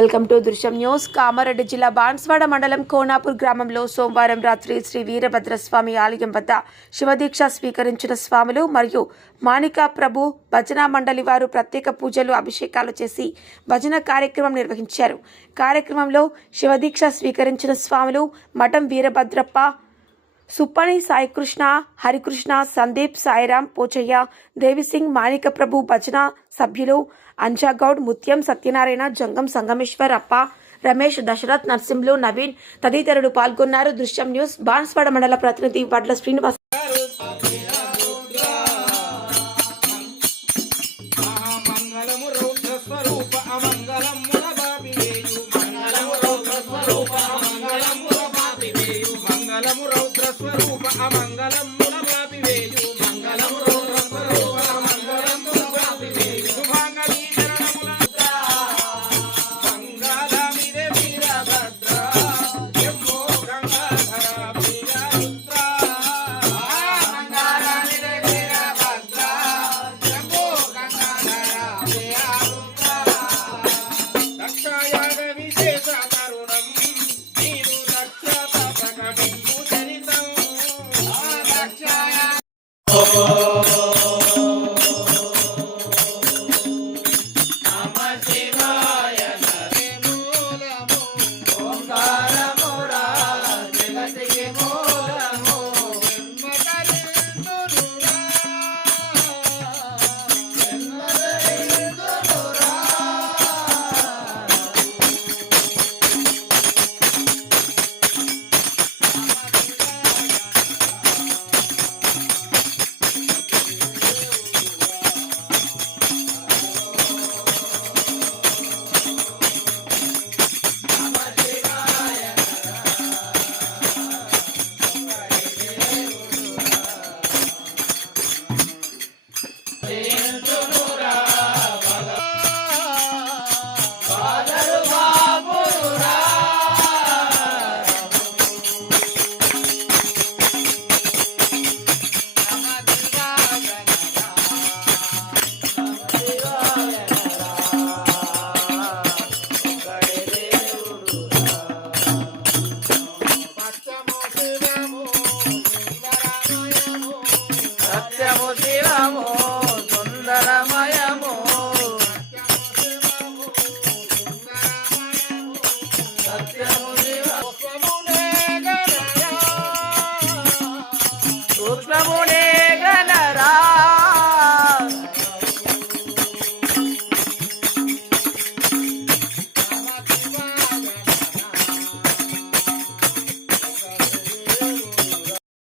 Welcome to దృశ్యం news. Kamareddy జిల్లా బాన్స్వాడ మండలం కోనాపూర్ గ్రామంలో సోమవారం రాత్రి శ్రీ వీరభద్రస్వామి ఆలయం వద్ద శివదీక్ష స్వీకరించిన స్వాములు మరియు మాణిక ప్రభు భజన మండలి వారు ప్రత్యేక పూజలు అభిషేకాలు చేసి భజన కార్యక్రమం నిర్వహించారు. కార్యక్రమంలో శివదీక్ష స్వీకరించిన స్వాములు మఠం వీరభద్రప్ప, సుప్పని సాయికృష్ణ, హరికృష్ణ, సందీప్, సాయిరాం, పోచయ్య, దేవిసింగ్, మాణిక ప్రభు భజన సభ్యులు అంజాగౌడ్, ముత్యం, సత్యనారాయణ, జంగం, సంగమేశ్వర్, అప్ప, రమేష్, దశరథ్, నర్సింహులు, నవీన్ తదితరులు పాల్గొన్నారు. దృశ్యం న్యూస్ బాన్స్వాడ మండల ప్రతినిధి వడ్ల శ్రీనివాస్. సత్యము శ్రీరాము